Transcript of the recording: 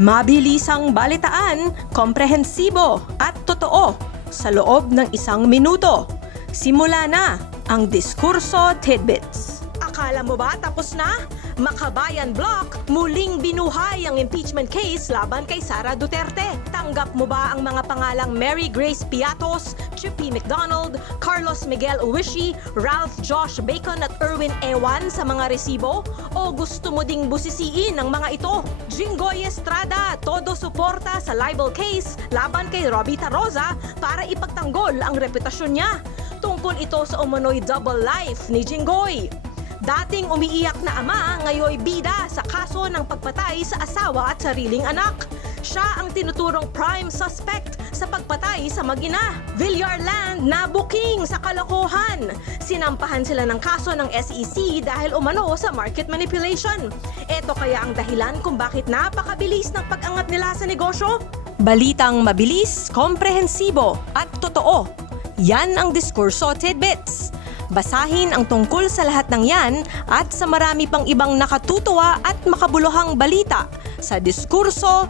Mabilisang balitaan, komprehensibo at totoo sa loob ng 1 minuto. Simula na ang Diskurso Tidbits. Akala mo ba tapos na? Makabayan Block, muling binuhay ang impeachment case laban kay Sara Duterte. Tanggap mo ba ang mga pangalang Mary Grace Piatos, Chippy McDonald, Carlos Miguel Uwishi, Ralph Josh Bacon at Erwin Ewan sa mga resibo? O gusto mo ding busisiin ang mga ito? Jinggoy Estrada, todo suporta sa libel case laban kay Robita Rosa para ipagtanggol ang reputasyon niya. Tungkol ito sa umano'y double life ni Jinggoy. Dating umiiyak na ama, ngayoy bida sa kaso ng pagpatay sa asawa at sariling anak. Siya ang tinuturong prime suspect sa pagpatay sa mag-ina. Villarland na booking sa kalokohan. Sinampahan sila ng kaso ng SEC dahil umano sa market manipulation. Ito kaya ang dahilan kung bakit napakabilis ng pag-angat nila sa negosyo? Balitang mabilis, komprehensibo at totoo. Yan ang Diskurso Tidbits. Basahin ang tungkol sa lahat ng yan at sa marami pang ibang nakatutuwa at makabuluhang balita sa diskurso.ph.